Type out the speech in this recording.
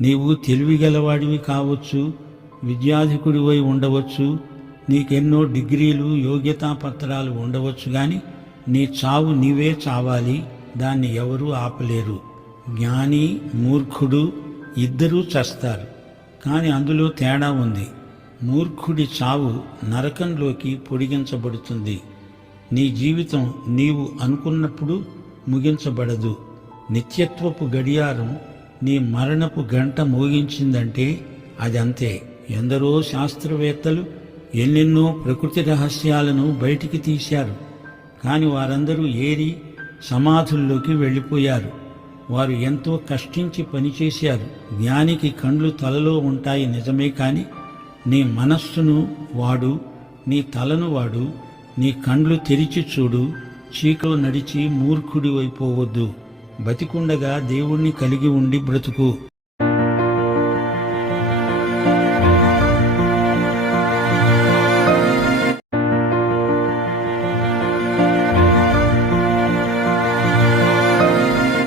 నీవు తెలివిగలవాడివి కావచ్చు, విద్యాధికుడివై ఉండవచ్చు, నీకెన్నో డిగ్రీలు యోగ్యతా పత్రాలు ఉండవచ్చు, గాని నీ చావు నీవే చావాలి, దాన్ని ఎవరూ ఆపలేరు. జ్ఞాని మూర్ఖుడు ఇద్దరూ చస్తారు, కాని అందులో తేడా ఉంది. మూర్ఖుడి చావు నరకంలోకి పొడిగించబడుతుంది. నీ జీవితం నీవు అనుకున్నప్పుడు ముగించబడదు. నిత్యత్వపు గడియారం నీ మరణపు గంట మోగించిందంటే అది అంతే. ఎందరో శాస్త్రవేత్తలు ఎన్నెన్నో ప్రకృతి రహస్యాలను బయటికి తీశారు, కాని వారందరూ ఏరి సమాధుల్లోకి వెళ్ళిపోయారు. వారు ఎంతో కష్టించి పనిచేశారు. జ్ఞానికి కండ్లు తలలో ఉంటాయి నిజమే, కాని నీ మనస్సును వాడు, నీ తలను వాడు. నీ కండ్లు తెరిచి చూడు, చీకలో నడిచి మూర్ఖుడి వైపోవద్దు. బతికుండగా దేవుణ్ణి కలిగి ఉండి బ్రతుకు.